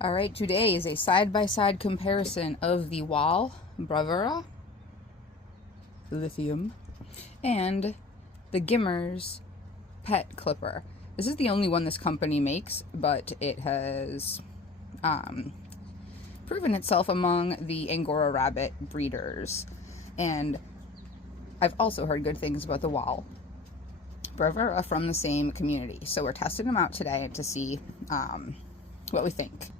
All right, today is a side-by-side comparison of the Wahl Bravura Lithium and the Gimars Pet Clipper. This is the only one this company makes, but it has proven itself among the Angora rabbit breeders. And I've also heard good things about the Wahl Bravura from the same community. So we're testing them out today to see what we think.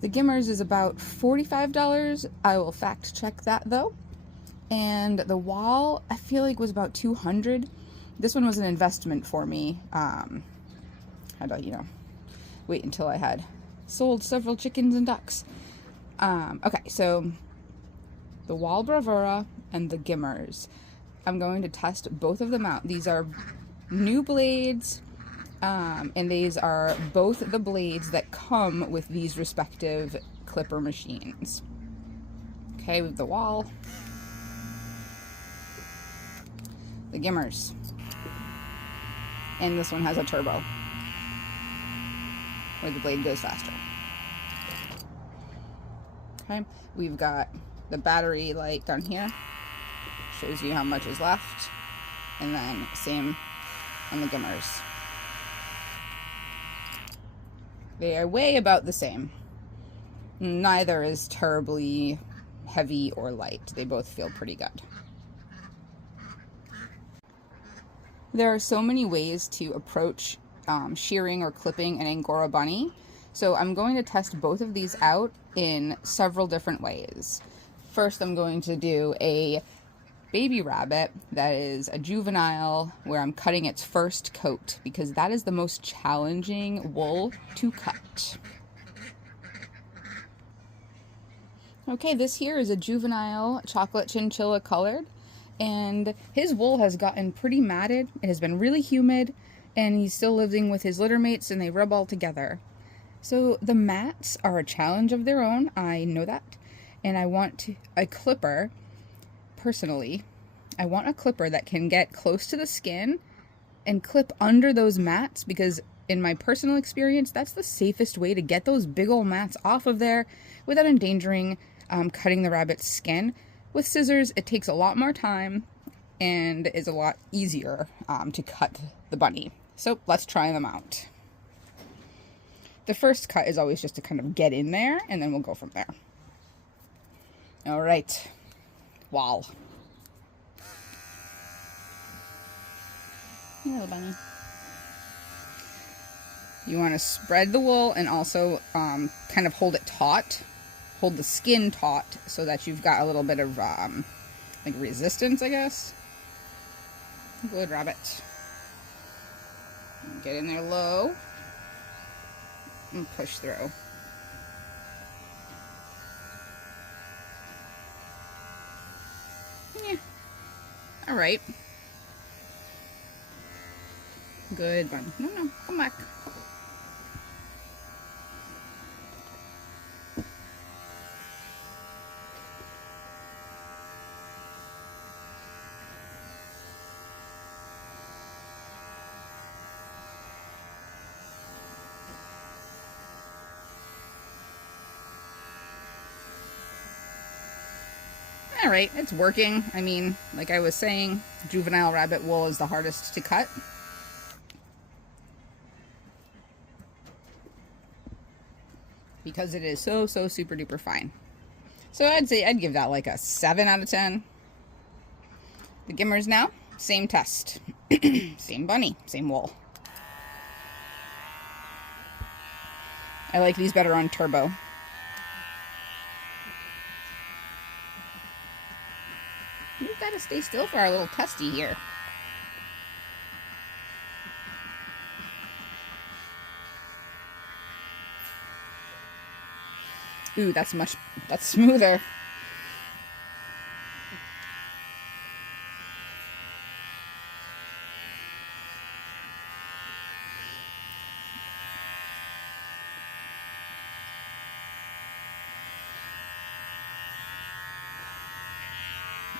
The Gimars is about $45. I will fact check that though. And the Wahl, I feel like was about $200. This one was an investment for me. Had to, wait until I had sold several chickens and ducks. Okay, so the Wahl Bravura and the Gimars. I'm going to test both of them out. These are new blades. And these are both the blades that come with these respective clipper machines. Okay, we have the Wahl, the Gimars, and this one has a turbo where the blade goes faster. Okay, we've got the battery light down here, shows you how much is left, and then same on the Gimars. They weigh about the same. Neither is terribly heavy or light. They both feel pretty good. There are so many ways to approach shearing or clipping an Angora bunny. So I'm going to test both of these out in several different ways. First, I'm going to do a baby rabbit that is a juvenile where I'm cutting its first coat because that is the most challenging wool to cut. Okay, this here is a juvenile chocolate chinchilla colored, and his wool has gotten pretty matted. It has been really humid, and he's still living with his litter mates and they rub all together. So the mats are a challenge of their own, I know that, and I want a clipper. Personally, I want a clipper that can get close to the skin and clip under those mats because in my personal experience, that's the safest way to get those big old mats off of there without endangering cutting the rabbit's skin. With scissors, it takes a lot more time and is a lot easier to cut the bunny. So let's try them out. The first cut is always just to kind of get in there and then we'll go from there. All right. Wahl. Hello, bunny. You want to spread the wool and also kind of hold it taut. Hold the skin taut so that you've got a little bit of like resistance, I guess. Good, rabbit. Get in there low and push through. Yeah. All right. Good bunny. No, come back. All right, it's working. I mean, like I was saying, juvenile rabbit wool is the hardest to cut. Because it is so super duper fine. So I'd say I'd give that like a 7 out of 10. The Gimars now, same test. Same bunny, same wool. I like these better on turbo. You've got to stay still for our little testy here. Ooh, that's smoother.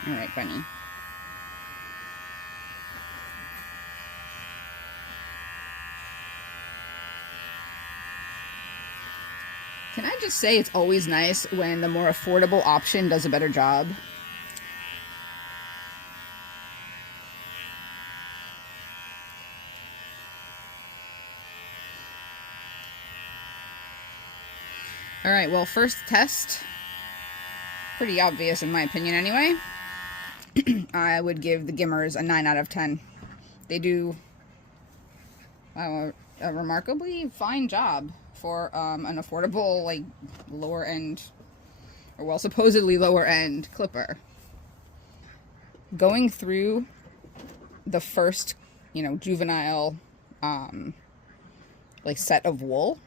All right, bunny. just say it's always nice when the more affordable option does a better job? Alright, well, first test. Pretty obvious in my opinion anyway. I would give the Gimars a 9 out of 10. They do a remarkably fine job for an affordable, like, lower end, or well, supposedly lower end clipper. Going through the first, you know, juvenile, like, set of wool,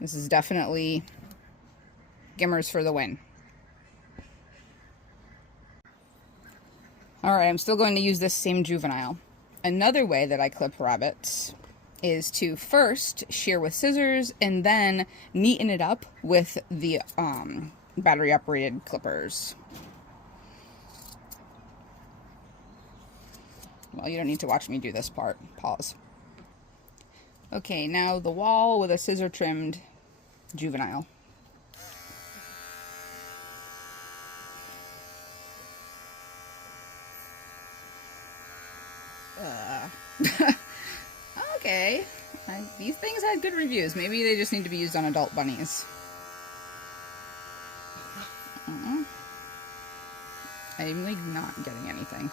this is definitely Gimars for the win. Alright, I'm still going to use this same juvenile. Another way that I clip rabbits is to first shear with scissors and then neaten it up with the battery operated clippers. Well, you don't need to watch me do this part. Pause. Okay, now the Wahl with a scissor trimmed juvenile. Okay, these things had good reviews. Maybe they just need to be used on adult bunnies. I'm like not getting anything.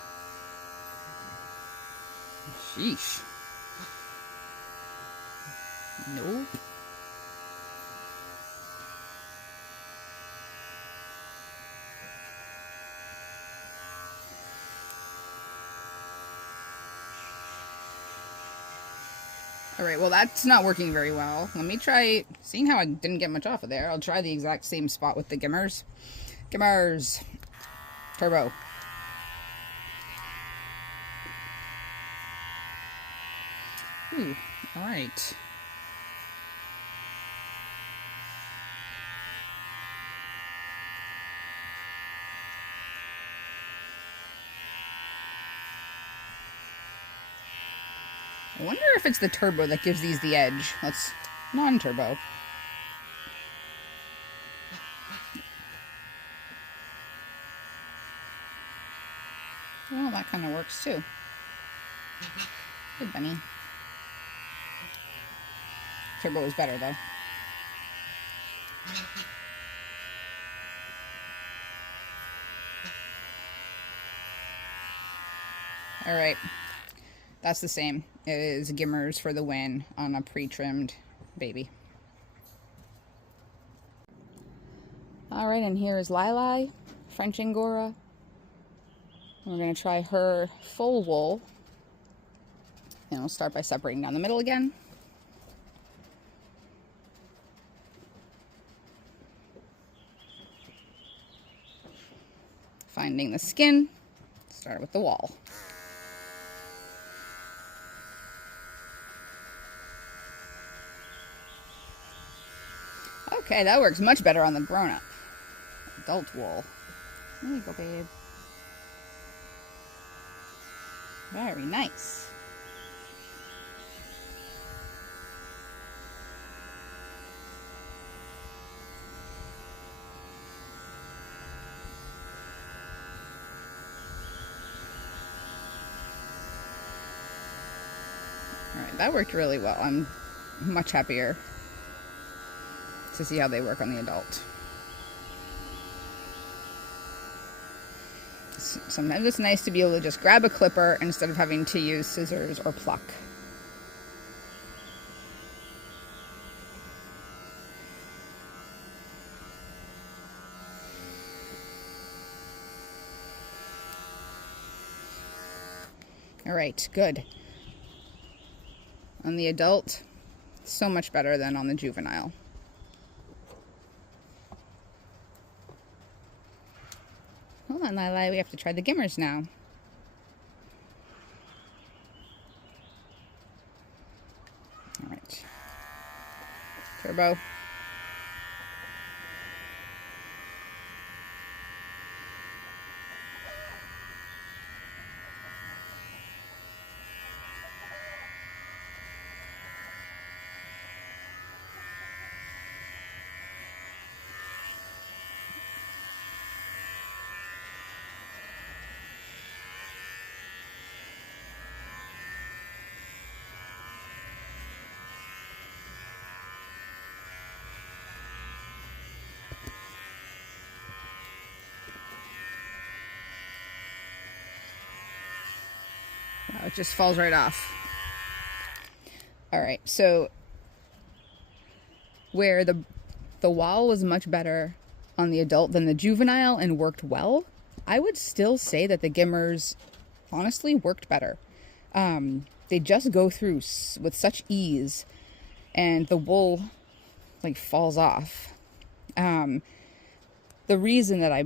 Sheesh. Nope. Alright, well that's not working very well. Let me try, seeing how I didn't get much off of there, I'll try the exact same spot with the Gimars. Gimars. Turbo. Ooh, alright. I wonder if it's the turbo that gives these the edge. Let's non-turbo. Well, that kind of works too. Good bunny. Turbo is better though. Alright. That's the same. It is Gimars for the win on a pre-trimmed baby. Alright, and here is Lili, French Angora. We're going to try her full wool. And we'll start by separating down the middle again. Finding the skin. Start with the Wahl. Okay, that works much better on the grown-up. Adult wool. There you go, babe. Very nice. Alright, that worked really well. I'm much happier to see how they work on the adult. Sometimes it's nice to be able to just grab a clipper instead of having to use scissors or pluck. Alright, good. On the adult, so much better than on the juvenile. Hold on, Lili, we have to try the Gimars now. Alright. Turbo. it just falls right off. All right, so where the Wahl was much better on the adult than the juvenile and worked well, I would still say that the Gimars honestly worked better. They just go through with such ease, and the wool like falls off. The reason that I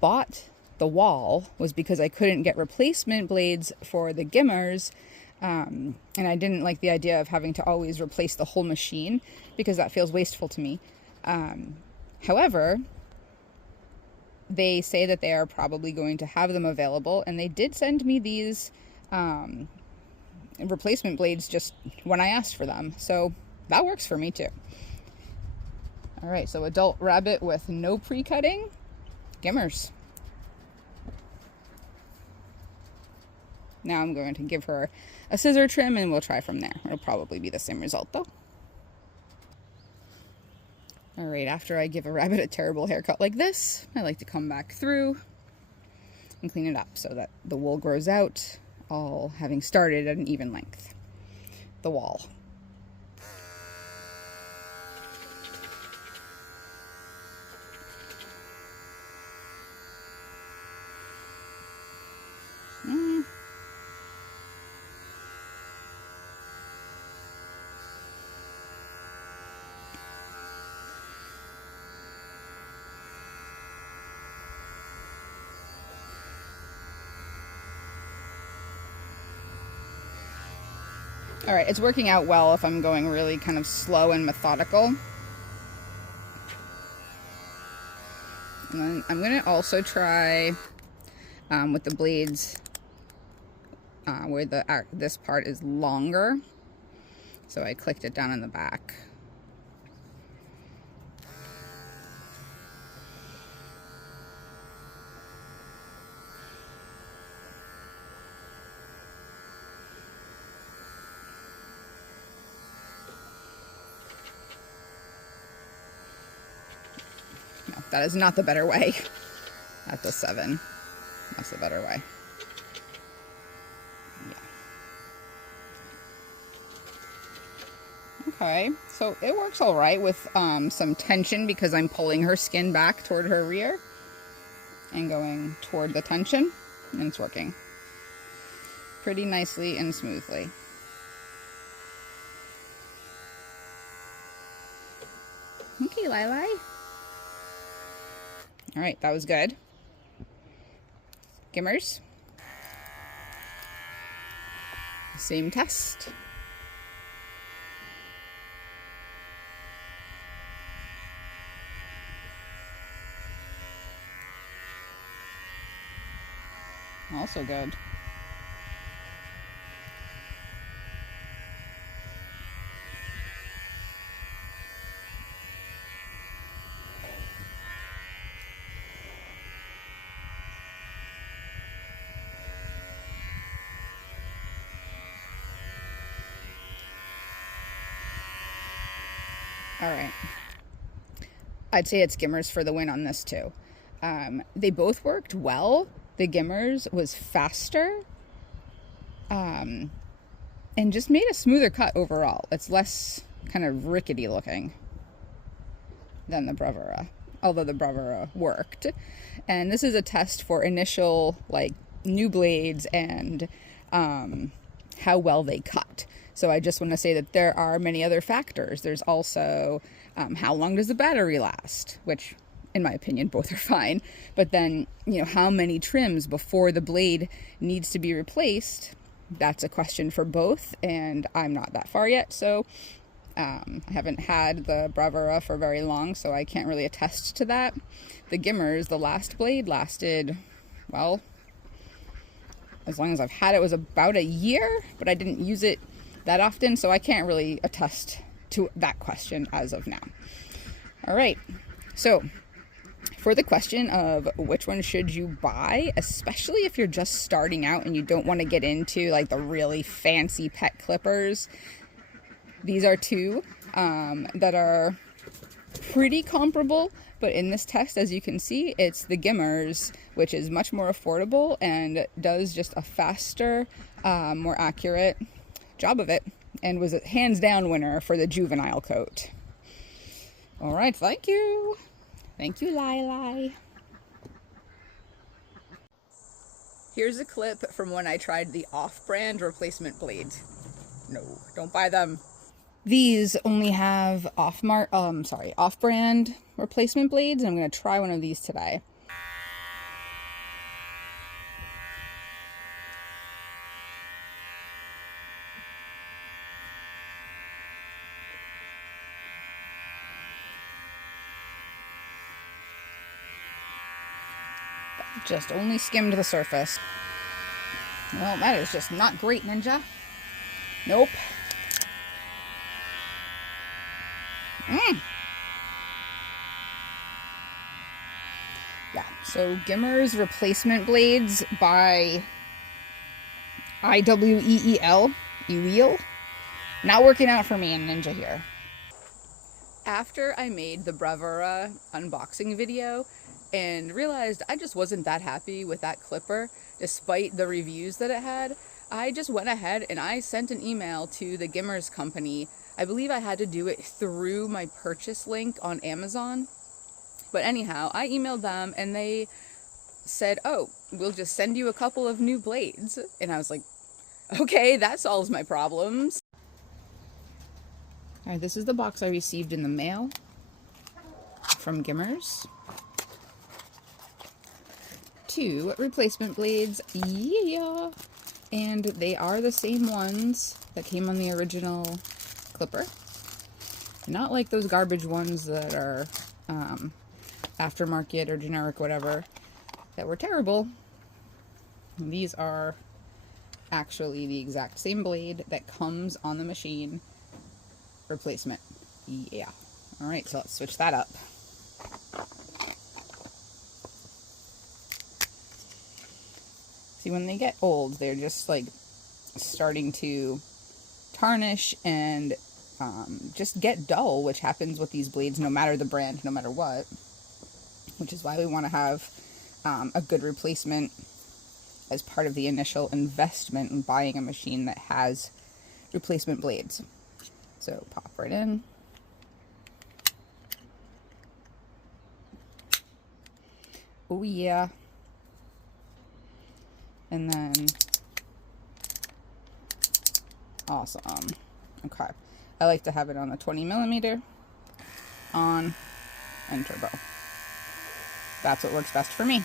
bought the Wahl was because I couldn't get replacement blades for the Gimars, and I didn't like the idea of having to always replace the whole machine because that feels wasteful to me. However, they say that they are probably going to have them available, and they did send me these replacement blades just when I asked for them, so that works for me too. All right, so adult rabbit with no pre-cutting, Gimars. Now I'm going to give her a scissor trim and we'll try from there. It'll probably be the same result though. All right, after I give a rabbit a terrible haircut like this, I like to come back through and clean it up so that the wool grows out, all having started at an even length. The Wahl. All right, it's working out well if I'm going really kind of slow and methodical. And then I'm going to also try with the blades where this part is longer. So I clicked it down in the back. No, that is not the better way. At the 7. That's the better way. Yeah. Okay, so it works all right with some tension because I'm pulling her skin back toward her rear and going toward the tension, and it's working pretty nicely and smoothly. Okay, Lili. All right, that was good. Gimars. Same test. Also good. All right. I'd say it's Gimars for the win on this too. They both worked well. The Gimars was faster and just made a smoother cut overall. It's less kind of rickety looking than the Bravura, although the Bravura worked. And this is a test for initial like new blades and how well they cut. So I just want to say that there are many other factors. There's also how long does the battery last, which in my opinion both are fine. But then, you know, how many trims before the blade needs to be replaced, that's a question for both, and I'm not that far yet. So I haven't had the Bravura for very long, so I can't really attest to that. The Gimars, the last blade lasted, well, as long as I've had it was about a year, but I didn't use it that often, so I can't really attest to that question as of now. All right, so for the question of which one should you buy, especially if you're just starting out and you don't want to get into like the really fancy pet clippers, these are two that are pretty comparable, but in this test, as you can see, it's the Gimars, which is much more affordable and does just a faster more accurate job of it, and was a hands down winner for the juvenile coat. All right, thank you. Thank you, Lili. Here's a clip from when I tried the off-brand replacement blades. No, don't buy them. These only have off-brand replacement blades, and I'm going to try one of these today. Just only skimmed the surface. Well, that is just not great, Ninja. Nope. Yeah, so Gimars replacement blades by IWEEL. Eweel. Not working out for me and Ninja here. After I made the Bravura unboxing video and realized I just wasn't that happy with that clipper, despite the reviews that it had, I just went ahead and I sent an email to the Gimars company. I believe I had to do it through my purchase link on Amazon. But anyhow, I emailed them and they said, oh, we'll just send you a couple of new blades. And I was like, okay, that solves my problems. All right, this is the box I received in the mail from Gimars. 2 replacement blades, yeah, and they are the same ones that came on the original clipper. Not like those garbage ones that are aftermarket or generic whatever that were terrible. These are actually the exact same blade that comes on the machine. Replacement. Yeah. Alright, so let's switch that up. See, when they get old, they're just like starting to tarnish and just get dull, which happens with these blades no matter the brand, no matter what. Which is why we want to have a good replacement as part of the initial investment in buying a machine that has replacement blades. So pop right in. Oh yeah. And then, awesome. Okay. I like to have it on the 20mm, on, and turbo. That's what works best for me.